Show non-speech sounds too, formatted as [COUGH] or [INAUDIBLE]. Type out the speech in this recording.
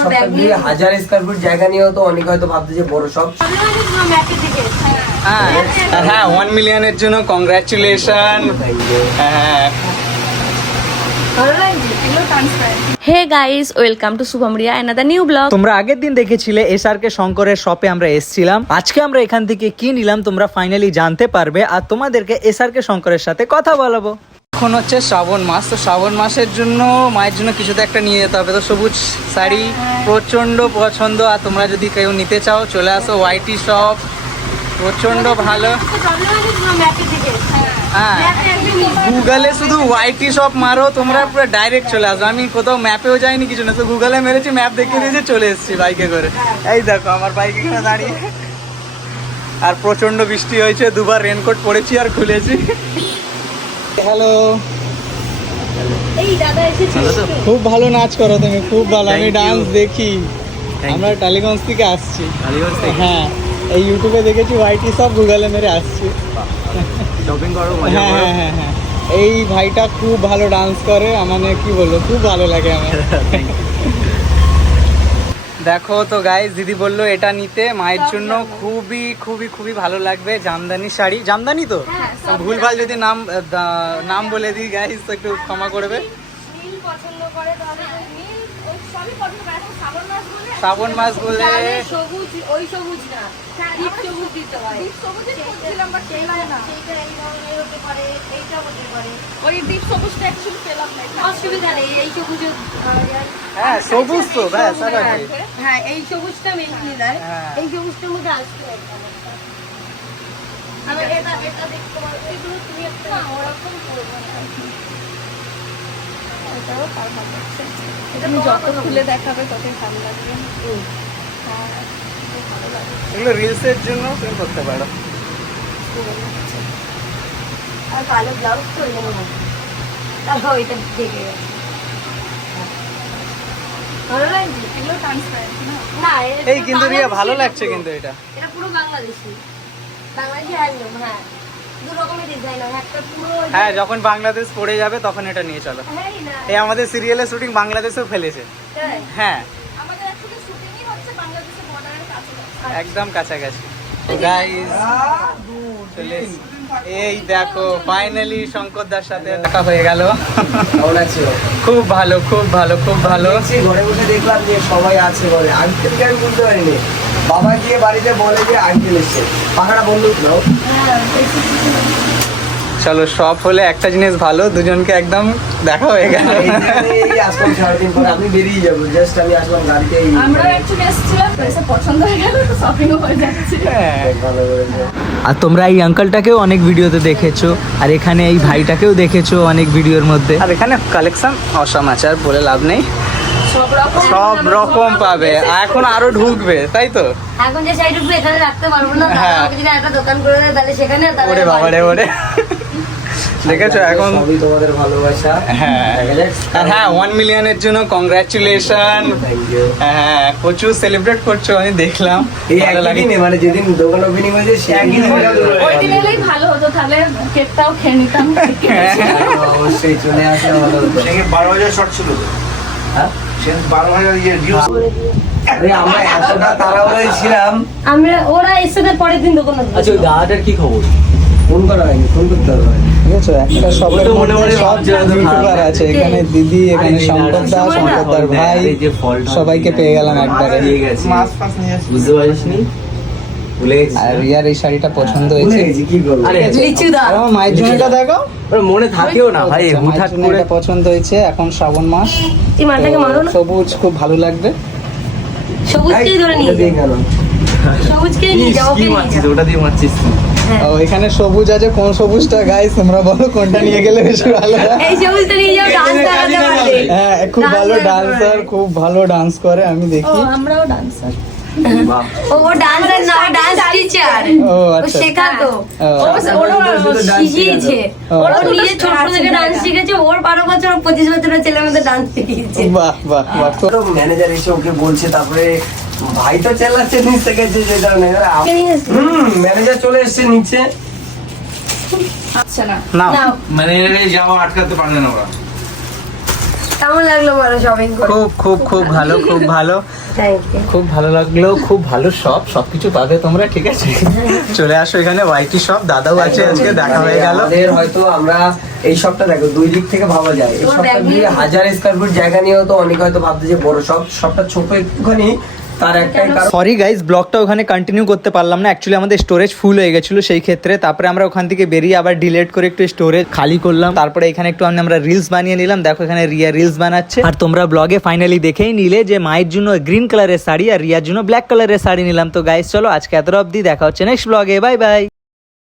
সবটা মিলিয়ে হাজার স্কোয়ার ফুট জায়গা নিয়েও তো অনেকে হয়তো ভাবতে যে বড় সব। হ্যাঁ হ্যাঁ ওয়ান মিলিয়নের জন্য কংগ্রাচুলেশন হ্যাঁ। Hey guys welcome to Shubham Riya another new blog তোমরা আগের দিন দেখেছিলে এস আর কে শঙ্করের শপে আমরা এসছিলাম। আজকে আমরা এখান থেকে কি নিলাম তোমরা ফাইনালি জানতে পারবে আর তোমাদেরকে এস আর কে শঙ্করের সাথে কথা বলাবো। এখন হচ্ছে শ্রাবণ মাস, তো শ্রাবণ মাসের জন্য, মায়ের জন্য কিছু তো একটা নিয়ে যেতে হবে। তো সবুজ শাড়ি প্রচণ্ড পছন্দ, আর তোমরা যদি কেউ নিতে চাও, চলে আসো ওয়াইটি শপ প্রচণ্ড ভালো। হ্যাঁ। গুগলে শুধু ওয়াইটি শপ মারো, তোমরা পুরো ডাইরেক্ট চলে আসো আমি কোথাও ম্যাপেও যাইনি, কিছু না। তো গুগলে মেরেছি ম্যাপ দেখিয়ে দিয়েছে, চলে এসেছি বাইকে করে। এই দেখো, আমার বাইক এখানে দাঁড়িয়ে। আর প্রচণ্ড বৃষ্টি হয়েছে, দুবার রেনকোট পরেছি আর খুলেছি। হ্যালো। খুব ভালো নাচ করো তুমি খুব ভালো আমি ডান্স দেখি। আমরা টালিগঞ্জ থেকে আসছি। হ্যাঁ এই ইউটিউবে দেখেছি ওয়াইটি সব গুগলে মেরে আসছি। হ্যাঁ হ্যাঁ হ্যাঁ হ্যাঁ। এই ভাইটা খুব ভালো ডান্স করে মানে কি বলব খুব ভালো লাগে আমার। [LAUGHS] দেখো তো গাইস দিদি বলল এটা নিতে। মায়ের জন্য খুবই খুবই খুবই ভালো লাগবে। জামদানি শাড়ি। জামদানি তো? ভুলভাল যদি নাম নাম বলে দিই গাইজ তো একটু ক্ষমা করবে। শ্রাবণ মাস বলে সবুজ ওই সবুজ না। ডিপ সবুজ দিতে হয়। ওই ডিপ সবুজটা অ্যাকচুয়ালি পেলাম না। এখানে। অসুবিধা নেই এই সবুজ হ্যাঁ সবুজ তো ব্যাস হ্যাঁ এই সবুজটা মেনলি নয় হ্যাঁ। এই সবুজটার মধ্যে আসতে হবে আমি এটা এটা দেখতে পারব এগুলো তুমি একটা ওরকম করব না। তার ভালো লাগছে। তুমি যত খুলে দেখাবে ততই ভালো লাগবে। এগুলো রিলসের জন্য তুমি করতে পারো। আর কালো ব্লাউজ তো ওই জন্য তারপর ওইটা দেখে গেছে ভালো লাগছে? এগুলো না? না এই কিন্তু রিয়া ভালো এটা লাগছে পুরো। কিন্তু এটা। এটা পুরো বাংলাদেশি বাংলাদেশি হ্যান্ডলুম হ্যাঁ। হয় হ্যাঁ যখন বাংলাদেশ পড়ে যাবে তখন এটা নিয়ে চলো। হ্যাঁ এই আমাদের সিরিয়ালের শুটিং বাংলাদেশেও ফেলেছে। হ্যাঁ। একদম কাছাকাছি। গাইস চলে এই দেখো ফাইনালি শঙ্করদার সাথে দেখা হয়ে গেল। কেমন আছো? খুব ভালো খুব ভালো খুব ভালো। ঘরে বসে দেখলাম যে সবাই আছে আঙ্কেলকে আমি বুঝতে পারিনি। বাবা গিয়ে বাড়িতে বলে যে আঙ্কেল এসছে। পাখাটা বন্ধ নাও চলো সব হলে একটা জিনিস ভালো দুজনকে একদম দেখা হয়ে গেল। এই আসলাম সারাদিন পরে আমি বেরিয়ে যাব। জাস্ট আমি আসলাম গাড়িতে এই- আমরাও এসেছিলাম, এসে পছন্দ হয়ে গেল, তো shopping যাচ্ছে। ভালো আর তোমরা এই আঙ্কলটাকেও অনেক ভিডিওতে দেখেছ আর এখানে এই ভাইটাকেও দেখেছ অনেক ভিডিওর মধ্যে। আর এখানে কালেকশন অসম আছে আর বলে লাভ নেই। সব রকম পাবে। এখন আরও ঢুকবে তাই তো? এখন যে শাড়ি ঢুকবে এখানে রাখতে পারব না। হ্যাঁ। যদি একটা দোকান করে দেয় তাহলে সেখানে ওরে বাবা রে ওরে। দেখেছ এখন সবই তোমাদের ভালোবাসা। হ্যাঁ। আর হ্যাঁ ওয়ান মিলিয়নের জন্য কংগ্রাচুলেশন হ্যাঁ প্রচুর সেলিব্রেট করছ আমি দেখলাম। এই ভালো একই লাগে দিনে মানে যেদিন দোকান ওপেনিং হয়েছে সেই একই দিনে ওই দিন এলেই ভালো হতো তাহলে কেকটাও খেয়ে নিতাম। অবশ্যই চলে আসলে ভালো হতো। সেখানে বারো হাজার শর্ট ছিল? হ্যাঁ? ইয়ে ভিউজ আরে আমরা এতটা তাড়াহুড়োয় ছিলাম। আমরা ওরা এসে পরের দিন দোকানে আচ্ছা ওই দাদাটার কি খবর? ফোন করা হয়নি ফোন করতে হবে। ঠিক আছে একটা সবের তো সব ইউটিউবার আছে। এখানে দিদি এখানে দা ভাই সবাইকে পেয়ে গেলাম একবারে। বুঝতে পারিস নি আর রিয়ার এই শাড়িটা পছন্দ হয়েছে। মায়ের জন্য দেখো। মনে থাকেও না ভাই আচ্ছা, করে পছন্দ হয়েছে এখন শ্রাবণ মাস। সবুজ খুব ভালো লাগবে। সবুজকেই ধরে নিয়ে দিয়ে যাও কেন সবুজকেই নিয়ে যাও ওকে নিয়ে ওটা দিয়ে মারছিস হ্যাঁ। ও এখানে সবুজ আছে কোন সবুজটা গাইস তোমরা বলো কোনটা নিয়ে গেলে বেশি ভালো এই সবুজটা নিয়ে যাও ডান্স দেখাতে পারবে। হ্যাঁ খুব ভালো ডান্সার খুব ভালো ডান্স করে আমি দেখি। আমরাও ডান্সার ও ও ডান্সার না ডান্স টিচার ও ও আচ্ছা। শেখাতো। ও, ও শিখিয়েছে। ও, আচ্ছা। নিজে ছোট থেকে ডান্স শিখেছে ওর বারো বছর ওর পঁচিশ বছরের ছেলে আমাদের ডান্স শিখিয়েছে। বাহ বাহ বাহ। তো ম্যানেজার এসে ওকে বলছে তারপরে ভাই তো চেল্লাচ্ছে নিচ থেকে যে যে কারণে? হুম ম্যানেজার চলে এসেছে নিচে। আচ্ছা না নাও। মানে যাওয়া আটকাতে পারবে না ওরা। কেমন লাগল বলো শপিং করে খুব খুব খুব ভালো খুব ভালো। খুব ভালো লাগল খুব ভালো শপ সবকিছু পাবে তোমরা ঠিক আছে? চলে আসো এখানে ওয়াইটি শপ দাদাও আছে আজকে দেখা হয়ে গেল। আমাদের হয়তো আমরা এই সবটা দেখো দুই দিক থেকে ভাবা যায়। এই সবটা দিয়ে নিয়ে হাজার স্কোয়ার ফুট জায়গা নিয়েও তো অনেক হয়তো ভাবতে যে বড় সব সবটা ছোট একটুখানি তার একটাই কারণ সরি গাইজ ব্লগটা ওখানে কন্টিনিউ করতে পারলাম না। অ্যাকচুয়ালি আমাদের স্টোরেজ ফুল হয়ে গেছিল সেই ক্ষেত্রে। তারপরে আমরা ওখান থেকে বেরিয়ে আবার ডিলেট করে একটু স্টোরেজ খালি করলাম। তারপরে এখানে একটু আমরা রিলস বানিয়ে নিলাম। দেখো এখানে রিয়া রিলস বানাচ্ছে। আর তোমরা ব্লগে ফাইনালি দেখেই নিলে যে মায়ের জন্য গ্রিন কালারের শাড়ি আর রিয়ার জন্য ব্ল্যাক কালারের শাড়ি নিলাম। তো গাইস চলো আজকে এত অবধি। দেখা হচ্ছে নেক্সট ব্লগে বাই বাই